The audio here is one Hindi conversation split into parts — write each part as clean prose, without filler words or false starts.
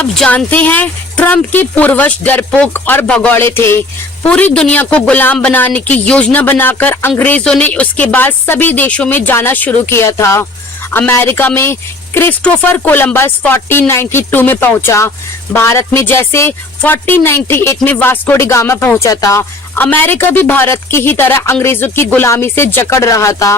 आप जानते हैं ट्रंप के पूर्वज डरपोक और भगौड़े थे। पूरी दुनिया को गुलाम बनाने की योजना बनाकर अंग्रेजों ने उसके बाद सभी देशों में जाना शुरू किया था। अमेरिका में क्रिस्टोफर कोलंबस 1492 में पहुंचा। भारत में जैसे 1498 में वास्को डी गामा पहुंचा था। अमेरिका भी भारत की ही तरह अंग्रेजों की गुलामी से जकड़ रहा था।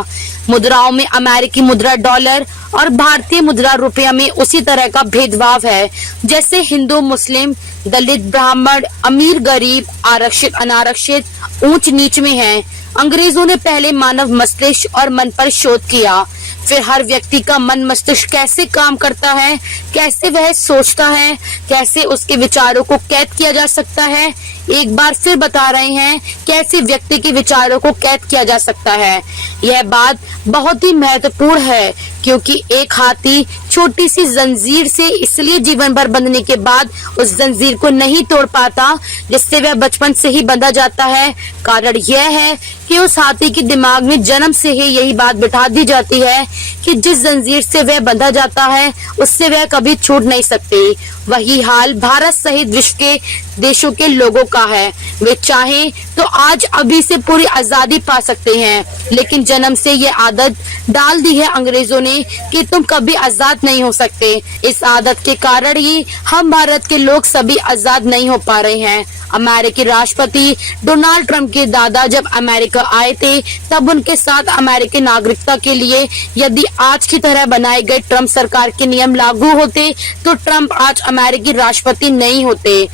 मुद्राओं में अमेरिकी मुद्रा डॉलर और भारतीय मुद्रा रुपया में उसी तरह का भेदभाव है जैसे हिंदू मुस्लिम, दलित ब्राह्मण, अमीर गरीब, आरक्षित अनारक्षित, ऊंच नीच में है। अंग्रेजों ने पहले मानव मस्तिष्क और मन पर शोध किया, फिर हर व्यक्ति का मन मस्तिष्क कैसे काम करता है, कैसे वह सोचता है, कैसे उसके विचारों को कैद किया जा सकता है। एक बार फिर बता रहे हैं कैसे व्यक्ति के विचारों को कैद किया जा सकता है। यह बात बहुत ही महत्वपूर्ण है क्योंकि एक हाथी छोटी सी जंजीर से इसलिए जीवन भर बंधने के बाद उस जंजीर को नहीं तोड़ पाता जिससे वह बचपन से ही बंधा जाता है। कारण यह है कि उस हाथी के दिमाग में जन्म से ही यही बात बिठा दी जाती है कि जिस जंजीर से वह बंधा जाता है उससे वह कभी छूट नहीं सकती। वही हाल भारत सहित विश्व के देशों के लोगों का है। वे चाहें तो आज अभी से पूरी आजादी पा सकते हैं, लेकिन जन्म से ये आदत डाल दी है अंग्रेजों ने कि तुम कभी आजाद नहीं हो सकते। इस आदत के कारण ही हम भारत के लोग सभी आजाद नहीं हो पा रहे हैं। अमेरिकी राष्ट्रपति डोनाल्ड ट्रंप के दादा जब अमेरिका आए थे तब उनके साथ अमेरिकी नागरिकता के लिए यदि आज की तरह बनाए गए ट्रंप सरकार के नियम लागू होते तो ट्रंप आज अमेरिकी राष्ट्रपति नहीं होते।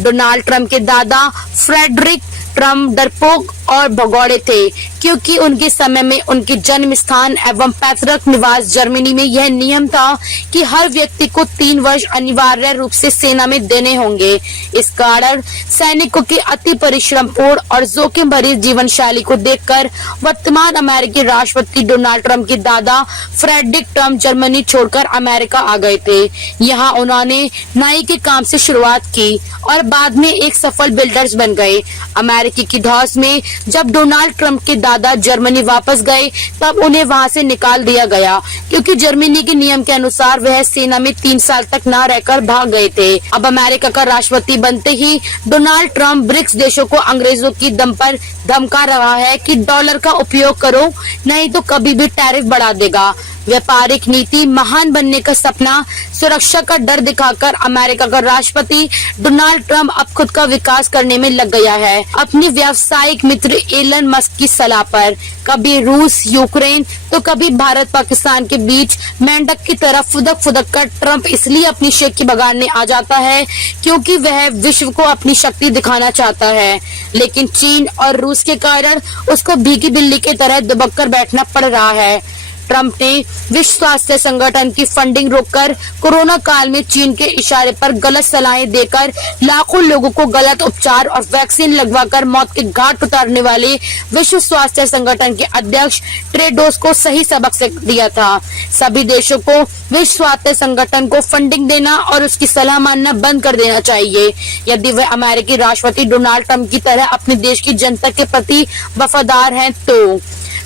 डोनाल्ड ट्रंप के दादा फ्रेडरिक ट्रंप डरपोक और भगौड़े थे क्योंकि उनके समय में उनके जन्म स्थान एवं पैतृक निवास जर्मनी में यह नियम था कि हर व्यक्ति को 3 वर्ष अनिवार्य रूप से सेना में देने होंगे। इस कारण सैनिकों की अति परिश्रमपूर्ण और जोखिम भरी जीवन शैली को देखकर वर्तमान अमेरिकी राष्ट्रपति डोनाल्ड ट्रंप के दादा फ्रेडरिक ट्रंप जर्मनी छोड़कर अमेरिका आ गए थे। यहाँ उन्होंने नाई के काम से शुरुआत की और बाद में एक सफल बिल्डर्स बन गए। अमेरिकी की धौस में जब डोनाल्ड ट्रंप के दादा जर्मनी वापस गए तब उन्हें वहां से निकाल दिया गया क्योंकि जर्मनी के नियम के अनुसार वह सेना में 3 साल तक न रहकर भाग गए थे। अब अमेरिका का राष्ट्रपति बनते ही डोनाल्ड ट्रंप ब्रिक्स देशों को अंग्रेजों की दम पर धमका रहा है कि डॉलर का उपयोग करो नहीं तो कभी भी टैरिफ बढ़ा देगा। व्यापारिक नीति, महान बनने का सपना, सुरक्षा का डर दिखाकर अमेरिका का राष्ट्रपति डोनाल्ड ट्रंप अब खुद का विकास करने में लग गया है। अपनी व्यावसायिक मित्र एलन मस्क की सलाह पर कभी रूस यूक्रेन तो कभी भारत पाकिस्तान के बीच मेंढक की तरह फुदक फुदक कर ट्रंप इसलिए अपनी शेख बगाड़ने आ जाता है क्योंकि वह विश्व को अपनी शक्ति दिखाना चाहता है, लेकिन चीन और रूस के कारण उसको भीगी बिल्ली की तरह दुबक कर बैठना पड़ रहा है। ट्रंप ने विश्व स्वास्थ्य संगठन की फंडिंग रोककर कोरोना काल में चीन के इशारे पर गलत सलाहें देकर लाखों लोगों को गलत उपचार और वैक्सीन लगवाकर मौत के घाट उतारने वाले विश्व स्वास्थ्य संगठन के अध्यक्ष टेड्रोस को सही सबक दिया था। सभी देशों को विश्व स्वास्थ्य संगठन को फंडिंग देना और उसकी सलाह मानना बंद कर देना चाहिए यदि वे अमेरिकी राष्ट्रपति डोनाल्ड ट्रंप की तरह अपने देश की जनता के प्रति वफादार हैं तो।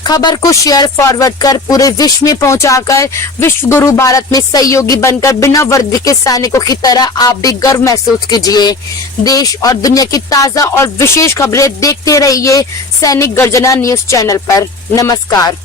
खबर को शेयर फॉरवर्ड कर पूरे विश्व में पहुंचाकर विश्व गुरु भारत में सहयोगी बनकर बिना वर्दी के सैनिकों की तरह आप भी गर्व महसूस कीजिए। देश और दुनिया की ताजा और विशेष खबरें देखते रहिए सैनिक गर्जना न्यूज चैनल पर। नमस्कार।